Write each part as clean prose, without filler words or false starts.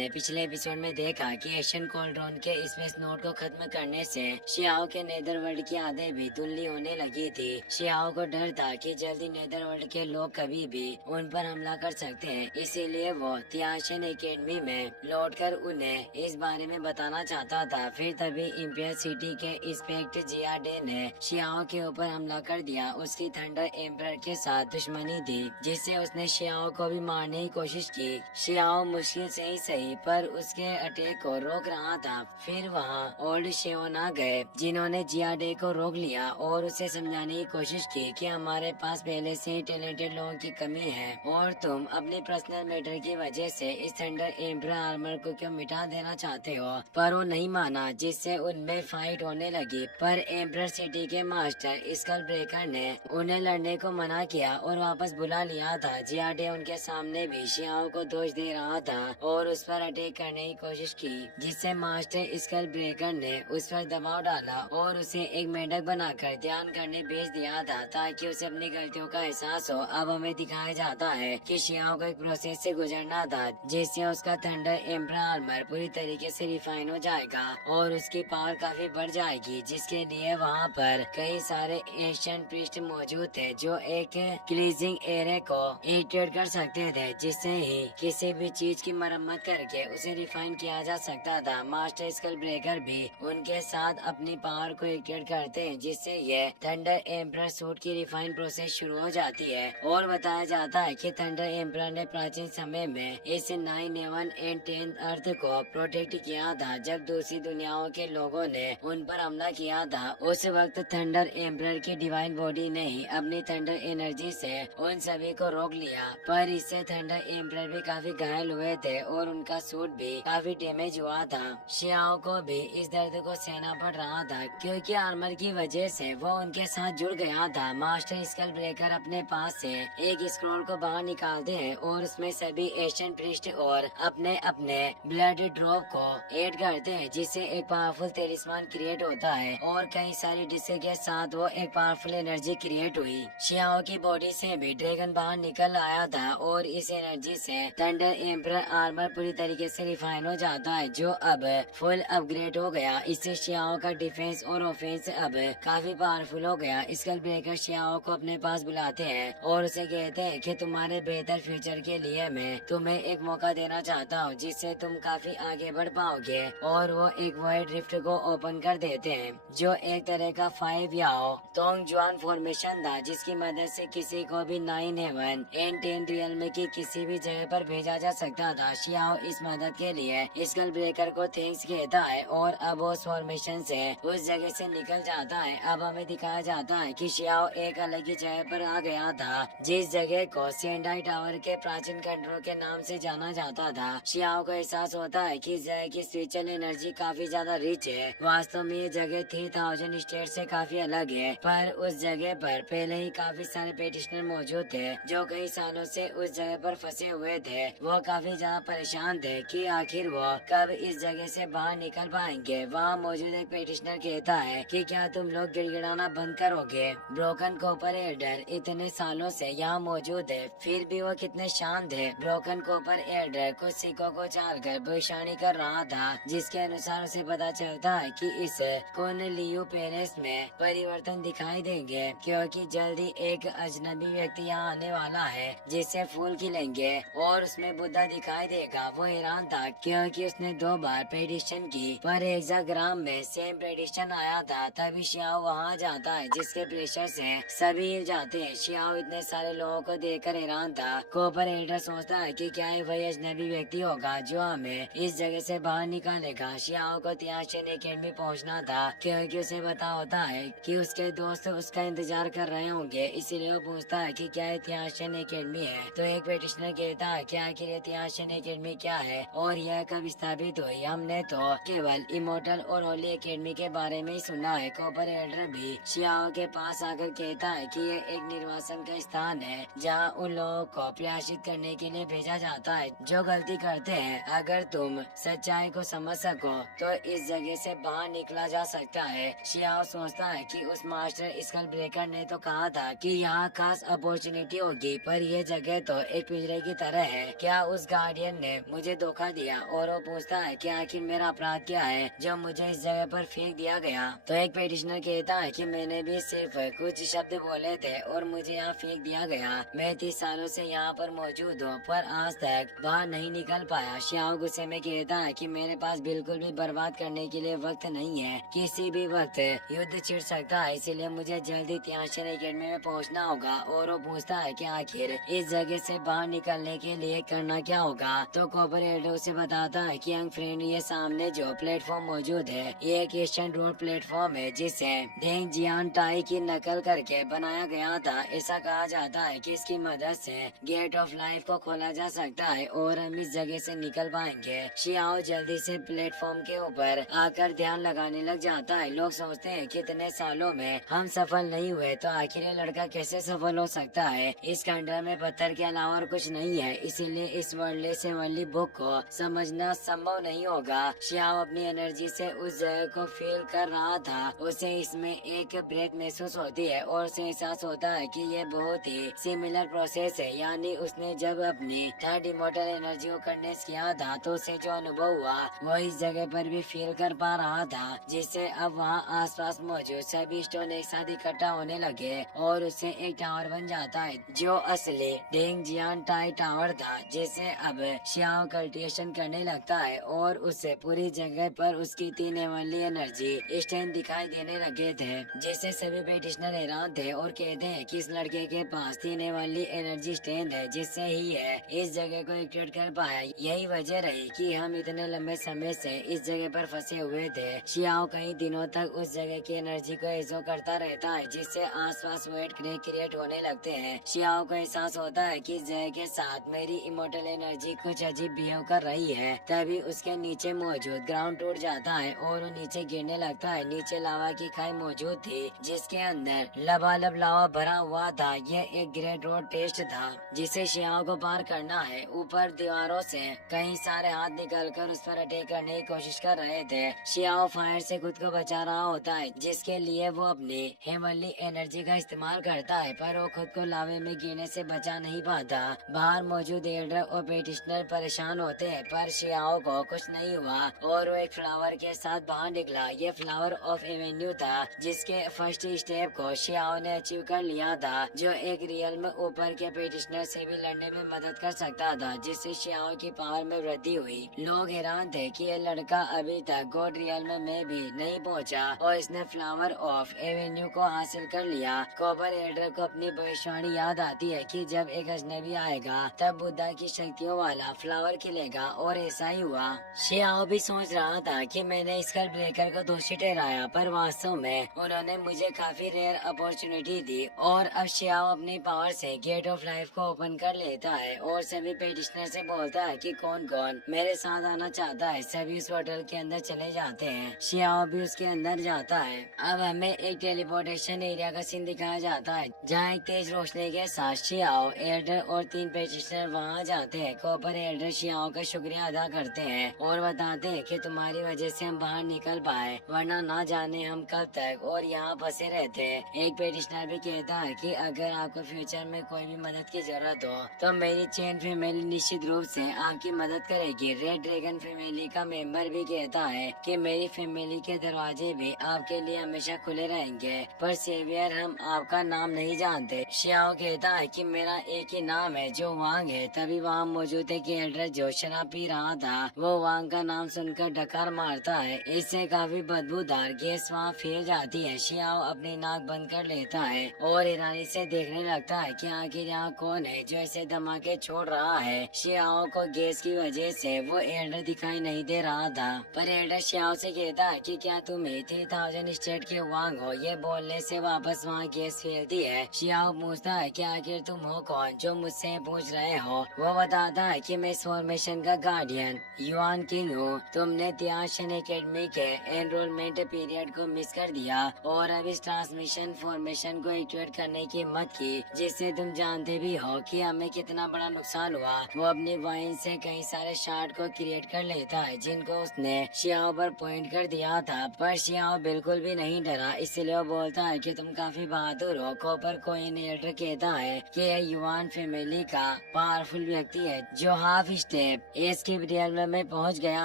ने पिछले एपिसोड में देखा कि एशियन कोल्ड्रॉन के स्पेस नोट को खत्म करने से शियाओ के नेदरवर्ल्ड की आदतें भी धुंधली होने लगी थी। शियाओ को डर था कि जल्दी नेदरवर्ल्ड के लोग कभी भी उन पर हमला कर सकते हैं, इसीलिए वो तियाशियन एकेडमी में लौटकर उन्हें इस बारे में बताना चाहता था। फिर तभी इंपियर सिटी के इंस्पेक्टर जियाडे ने शियाओ के ऊपर हमला कर दिया। उसकी थंडर एम्परर के साथ दुश्मनी थी, जिससे उसने शियाओ को भी मारने की कोशिश की। शियाओ मुश्किल से ही सही पर उसके अटैक को रोक रहा था। फिर वहाँ ओल्ड शेओन आ गए, जिन्होंने जियाडे को रोक लिया और उसे समझाने की कोशिश की कि हमारे पास पहले से ही टैलेंटेड लोगों की कमी है और तुम अपने पर्सनल मैटर की वजह से इस थंडर एम्परर आर्मर को क्यों मिटा देना चाहते हो। पर वो नहीं माना, जिससे उनमें फाइट होने लगी। पर एम्परर सिटी के मास्टर स्कल ब्रेकर ने उन्हें लड़ने को मना किया और वापस बुला लिया था। जियाडे उनके सामने भी शियाओ को दोष दे रहा था और उस पर अटैक करने की कोशिश की, जिससे मास्टर स्कल ब्रेकर ने उस पर दबाव डाला और उसे एक मेंढक बनाकर ध्यान करने भेज दिया था ताकि उसे अपनी गलतियों का एहसास हो। अब हमें दिखाया जाता है कि शियाओ को एक प्रोसेस से गुजरना था, जिससे उसका थंडर एम्परर आर्मर पूरी तरीके से रिफाइन हो जाएगा और उसकी पावर काफी बढ़ जाएगी, जिसके लिए वहाँ पर कई सारे एशियन प्रीस्ट मौजूद थे जो एक क्लीजिंग एरे को एक्टिवेट कर सकते थे, जिससे ही किसी भी चीज की मरम्मत करके उसे रिफाइन किया जा सकता था। मास्टर स्कल ब्रेकर भी उनके साथ अपनी पावर को एक्टिवेट करते हैं, जिससे ये थंडर एम्परर सूट की रिफाइन प्रोसेस शुरू हो जाती है। और बताया जाता है कि थंडर एम्परर ने प्राचीन समय में इस 9 हेवन एंड 10 अर्थ को प्रोटेक्ट किया था। जब दूसरी दुनियाओं के लोगों ने उन पर हमला किया था, उस वक्त थंडर एम्परर की डिवाइन बॉडी ने ही अपनी थंडर एनर्जी से उन सभी को रोक लिया। पर इससे थंडर एम्परर भी काफी घायल हुए थे और उनका सूट भी काफी डैमेज हुआ था। शियाओ को भी इस दर्द को सहना पड़ रहा था, क्योंकि आर्मर की वजह से वो उनके साथ जुड़ गया था। मास्टर स्कल ब्रेकर अपने पास से एक स्क्रॉल को बाहर निकालते हैं और उसमें सभी एशियन प्रीस्ट और अपने अपने ब्लड ड्रॉप को ऐड करते हैं, जिससे एक पावरफुल तेलिस्मान क्रिएट होता है और कई सारी डिस्क के साथ वो एक पावरफुल एनर्जी क्रिएट हुई। शियाओ की बॉडी से भी ड्रैगन बाहर निकल आया था और इस एनर्जी से थंडर एम्परर आर्मर पूरी तरीके से रिफाइन हो जाता है, जो अब फुल अपग्रेड हो गया। इससे शियाओ का डिफेंस और ऑफेंस अब काफी पावरफुल हो गया। स्कल ब्रेकर शियाओ को अपने पास बुलाते हैं और उसे कहते हैं कि तुम्हारे बेहतर फ्यूचर के लिए मैं तुम्हें एक मौका देना चाहता हूँ, जिससे तुम काफी आगे बढ़ पाओगे। और वो एक वाइड रिफ्ट को ओपन कर देते हैं, जो एक तरह का 5 याओ तोंग जुआन फॉर्मेशन था, जिसकी मदद से किसी को भी 9 हेवन एंड 10 रियल्म की किसी भी जगह पर भेजा जा सकता था। शियाओ इस मदद के लिए स्कल ब्रेकर को थैंक्स कहता है और अब उस फॉर्मेशन से उस जगह से निकल जाता है। अब हमें दिखाया जाता है कि शियाओ एक अलग ही जगह पर आ गया था, जिस जगह को सेंडाई टावर के प्राचीन खंडरों के नाम से जाना जाता था। शियाओ को एहसास होता है कि इस जगह की स्पिरिचुअल एनर्जी काफी ज्यादा रिच है। वास्तव में ये जगह 3000 स्टेट से काफी अलग है, पर उस जगह पर पहले ही काफी सारे पेटिशनर मौजूद थे जो कई सालों से उस जगह पर फंसे हुए थे। वो काफी ज्यादा परेशान थे कि आखिर वो कब इस जगह से बाहर निकल पाएंगे। वहाँ मौजूद एक पेटिशनर कहता है कि क्या तुम लोग गिड़गिड़ाना बंद करोगे। ब्रोकन कॉपर एल्डर इतने सालों से यहाँ मौजूद है, फिर भी वो कितने शांत है। ब्रोकन कॉपर एल्डर कुछ सिक्कों को चालकर भविष्यवाणी कर रहा था, जिसके अनुसार उसे पता चलता है कि इस कोर्नेलियो पैलेस में परिवर्तन दिखाई देंगे, क्योंकि जल्दी एक अजनबी व्यक्ति यहाँ आने वाला है जिससे फूल खिलेंगे और उसमें बुद्धा दिखाई देगा। वो हैरान था क्योंकि उसने 2 बार प्रेडिक्शन की, पर हेक्साग्राम में सेम प्रेडिक्शन आया था। तभी शियाओ वहाँ जाता है, जिसके प्रेशर से सभी हिल जाते हैं। शियाओ इतने सारे लोगों को देखकर हैरान था। कॉपर एल्डर सोचता है कि क्या ये वही अजनबी व्यक्ति होगा जो हमें इस जगह से बाहर निकालेगा। शियाओ को तियाशिन एकेडमी पहुँचना था, क्योंकि उसे पता होता है कि उसके दोस्त उसका इंतजार कर रहे होंगे, इसीलिए वो पूछता है कि क्या तियाशिन एकेडमी है। तो एक पेटिशनर कहता है कि आखिर ये तियाशिन एकेडमी क्या है और यह कब स्थापित हुई। हमने तो केवल इमोर्टल और होली एकेडमी के बारे में ही सुना है। कॉपर एल्डर भी शियाओ के पास आकर कहता है कि ये एक निर्वासन का स्थान है जहाँ उन लोगों को प्रयासित करने के लिए भेजा जाता है जो गलती करते हैं। अगर तुम सच्चाई को समझ सको तो इस जगह से बाहर निकला जा सकता है। शियाओ सोचता है कि उस मास्टर स्कल ब्रेकर ने तो कहा था कि यहाँ खास अपॉर्चुनिटी होगी, पर यह जगह तो एक पिंजरे की तरह है। क्या उस गार्डियन ने मुझे मुझे धोखा दिया और वो पूछता है कि आखिर मेरा अपराध क्या है जो मुझे इस जगह पर फेंक दिया गया। तो एक पेटिशनर कहता है कि मैंने भी सिर्फ कुछ शब्द बोले थे और मुझे यहाँ फेंक दिया गया। मैं 30 सालों से यहाँ पर मौजूद हूँ पर आज तक बाहर नहीं निकल पाया। श्याओ गुस्से में कहता है कि मेरे पास बिल्कुल भी बर्बाद करने के लिए वक्त नहीं है, किसी भी वक्त युद्ध छिड़ सकता है, इसीलिए मुझे जल्दी तियानशन एकेडमी में पहुँचना होगा। और वो पूछता है कि आखिर इस जगह से बाहर निकलने के लिए करना क्या होगा। तो कॉपर एल्डर उसे बताता है कि यंग फ्रेंड ये सामने जो प्लेटफॉर्म मौजूद है ये एक एशियन रोड प्लेटफॉर्म है जिसे डेंग जियान टाई की नकल करके बनाया गया था। ऐसा कहा जाता है कि इसकी मदद से गेट ऑफ लाइफ को खोला जा सकता है और हम इस जगह से निकल पाएंगे। शियाओ जल्दी से प्लेटफॉर्म के ऊपर आकर ध्यान लगाने लग जाता है। लोग सोचते हैं कितने सालों में हम सफल नहीं हुए तो आखिर ये लड़का कैसे सफल हो सकता है। इस खंडर में पत्थर के अलावा और कुछ नहीं है, इसीलिए इस वर्ल्डली से वर्ल्डली बुक को समझना संभव नहीं होगा। शियाओ अपनी एनर्जी से उस जगह को फील कर रहा था। उसे इसमें एक ब्रेथ महसूस होती है और उसे एहसास होता है कि ये बहुत ही सिमिलर प्रोसेस है, यानी उसने जब अपनी थर्ड इमोर्टल एनर्जी को कंडेंस किया था तो उसे जो अनुभव हुआ वो इस जगह पर भी फील कर पा रहा था, जिससे अब वहाँ आसपास मौजूद सभी स्टोन एक साथ इकट्ठा होने लगे और उससे एक टावर बन जाता है जो असली डेंग जियान टाई टावर था, जिसे अब शियाओ कल्टिवेशन करने लगता है और उससे पूरी जगह पर उसकी 3 एवनली एनर्जी स्टैंड दिखाई देने लगे थे, जिससे सभी पेटिशनर हैरान थे और कहते हैं कि इस लड़के के पास 3 एवनली एनर्जी स्टैंड है जिससे ही है इस जगह को एक्टिवेट कर पाया। यही वजह रही कि हम इतने लंबे समय से इस जगह पर फंसे हुए थे। शियाओ कई दिनों तक उस जगह की एनर्जी को एजो करता रहता है जिससे आसपास वेट क्रिएट होने लगते हैं। शियाओ को एहसास होता है कि इस जगह के साथ मेरी इमोर्टल एनर्जी कुछ अजीब बिहेव कर रही है। तभी उसके नीचे मौजूद ग्राउंड टूट जाता है और वो नीचे गिरने लगता है। नीचे लावा की खाई मौजूद थी जिसके अंदर लबालब लावा भरा हुआ था। यह एक ग्रेट रोड टेस्ट था जिसे शियाओ को पार करना है। ऊपर दीवारों से कई सारे हाथ निकलकर उस पर अटैक करने की कोशिश कर रहे थे। शियाओ फायर से खुद को बचा रहा होता है जिसके लिए वो अपनी हेवनली एनर्जी का इस्तेमाल करता है, पर वो खुद को लावे में गिरने से बचा नहीं पाता। बाहर मौजूद एल्डर और पेटिशनर परेशान होते हैं पर शियाओ को कुछ नहीं हुआ और वो एक फ्लावर के साथ बाहर निकला। ये फ्लावर ऑफ एवेन्यू था जिसके फर्स्ट स्टेप को शियाओ ने अचीव कर लिया था, जो एक रियल में ऊपर के पेटिशनर से भी लड़ने में मदद कर सकता था, जिससे शियाओ की पावर में वृद्धि हुई। लोग हैरान थे कि ये लड़का अभी तक गॉड रियल में भी नहीं पहुंचा और इसने फ्लावर ऑफ एवेन्यू को हासिल कर लिया। कॉपर एल्डर को अपनी भविष्यवाणी याद आती है कि जब एक अजनबी आएगा तब बुद्धा की शक्तियों वाला फ्लावर खिलेगा और ऐसा ही हुआ। शियाओ भी सोच रहा था कि मैंने स्कल ब्रेकर को दोषी ठहराया पर वास्तव में उन्होंने मुझे काफी रेयर अपॉर्चुनिटी दी। और अब शियाओ अपनी पावर से गेट ऑफ लाइफ को ओपन कर लेता है और सभी पेटिशनर से बोलता है कि कौन कौन मेरे साथ आना चाहता है। सभी उस होटल के अंदर चले जाते हैं। शियाओ भी उसके अंदर जाता है। अब हमें एक टेलीपोर्टेशन एरिया का सीन दिखाया जाता है जहाँ एक तेज रोशनी के साथ शियाओ, एल्डर और 3 पेटिशनर वहाँ जाते हैं। कॉपर एल्डर शियाओ का शुक्रिया अदा करते हैं और बताते हैं कि तुम्हारी वजह से हम बाहर निकल पाए, वरना ना जाने हम कब तक और यहाँ फंसे रहते। एक पेटिशनर भी कहता है कि अगर आपको फ्यूचर में कोई भी मदद की जरूरत हो तो मेरी चेन फैमिली निश्चित रूप से आपकी मदद करेगी। रेड ड्रैगन फैमिली का मेंबर भी कहता है कि मेरी फैमिली के दरवाजे भी आपके लिए हमेशा खुले रहेंगे, पर सेवियर हम आपका नाम नहीं जानते। शियाओ कहता है कि मेरा एक ही नाम है जो वांग है। तभी वहाँ मौजूद एक एल्डर जो शराब पी रहा था वो वांग का नाम सुनकर डकार मारता है। इससे काफी बदबूदार गैस वहाँ फैल जाती है। शियाओ अपनी नाक बंद कर लेता है और हैरानी से देखने लगता है कि आखिर यहाँ कौन है जो ऐसे धमाके छोड़ रहा है। शियाओ को गैस की वजह से वो एल्डर दिखाई नहीं दे रहा था, पर एल्डर शियाओ से कहता है कि क्या तुम 3000 स्टेट के वांग हो। ये बोलने से वापस वहाँ गैस फैलती है। शियाओ पूछता है कि आखिर तुम हो कौन जो मुझसे पूछ रहे हो। वो बताता है कि मैं इस फॉर्मेशन का गार्डियन युआन किंग हूँ। तुमने तियानशन एकेडमी के एनरोलमेंट पीरियड को मिस कर दिया और अब इस ट्रांसमिशन फॉर्मेशन को एक्टिवेट करने की हिम्मत की, जिससे तुम जानते भी हो कि हमें कितना बड़ा नुकसान हुआ। वो अपनी वाइन से कई सारे शार्ट को क्रिएट कर लेता है जिनको उसने शियाओ पर पॉइंट कर दिया था, पर शियाओ बिल्कुल भी नहीं डरा। इसलिए वो बोलता है कि तुम काफी बहादुर हो। कॉपर कोइन एल्डर कहता है कि यह युआन फैमिली का पावरफुल व्यक्ति है जो हाफ स्टेप एस्केप रियल में पहुंच गया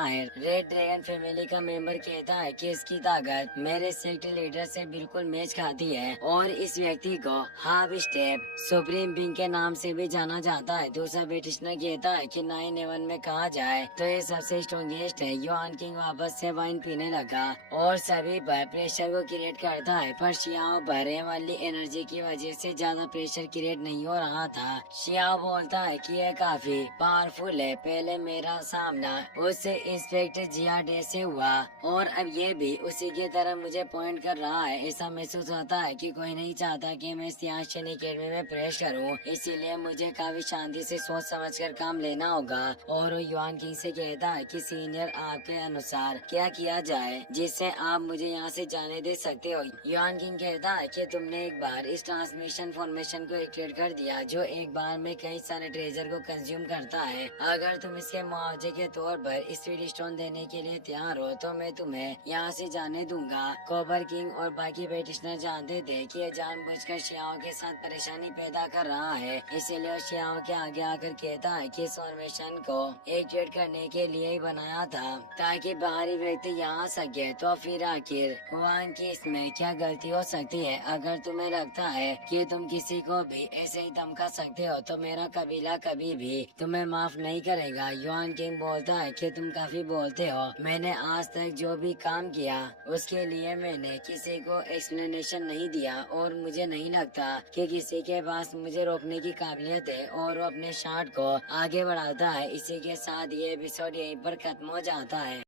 है। रेड ड्रैगन फैमिली का मेंबर कहता है कि इसकी ताकत मेरे सेक्ट लीडर से बिल्कुल मैच खाती है और इस व्यक्ति को हाफ स्टेप सुप्रीम बिंग के नाम से भी जाना जाता है। दूसरा पेटिशनर कहता है कि 9/11 में कहा जाए तो ये सबसे स्ट्रॉन्गेस्ट है। युआन किंग वापस से वाइन पीने लगा और सभी पर प्रेशर को क्रिएट करता है, पर शियाओ भरे वाली एनर्जी की वजह से ज्यादा प्रेशर क्रिएट नहीं हो रहा था। शियाओ बोलता है कि यह काफी पावरफुल है। पहले मेरा सामना उससे इंस्पेक्टर जियाडे से हुआ और अब ये भी उसी की तरह मुझे पॉइंट कर रहा है। ऐसा महसूस होता है कि कोई नहीं चाहता कि मैं सियाचिन एकेडमी में प्रवेश करूं, इसीलिए मुझे काफी शांति से सोच समझकर काम लेना होगा। और वो युआन किंग से कहता है कि सीनियर आपके अनुसार क्या किया जाए जिससे आप मुझे यहाँ से जाने दे सकते हो। युआन किंग कहता है कि तुमने एक बार इस ट्रांसमिशन फॉर्मेशन को एक्टिवेट कर दिया जो एक बार में कई सारे ट्रेजर को कंज्यूम करता है। अगर तुम इसके मुआवजे के तौर पर स्पीड स्टोन देने के लिए तैयार हो तो मैं तुम्हें यहाँ से जाने दूंगा। कोबर किंग और बाकी पेटिशनर जानते थे कि ये जानबूझकर शियाओ के साथ परेशानी पैदा कर रहा है, इसीलिए शियाओ के आगे आकर कहता है कि इस फॉर्मेशन को एक्टिवेट करने के लिए ही बनाया था ताकि बाहरी व्यक्ति यहाँ आ सके। तो फिर आखिर हुआन की इसमें क्या गलती हो सकती है? अगर तुम्हें लगता है कि तुम किसी को भी ऐसे ही धमका सकते हो तो मेरा कबीला कभी भी तुम्हें माफ नहीं करेगा। युआन किंग बोलता है कि तुम काफी बोलते हो। मैंने आज तक जो भी काम किया उसके लिए मैंने किसी को एक्सप्लेनेशन नहीं दिया और मुझे नहीं लगता कि किसी के पास मुझे रोकने की काबिलियत है और वो अपने शॉट को आगे बढ़ाता है। इसी के साथ ये एपिसोड यहीं पर खत्म हो जाता है।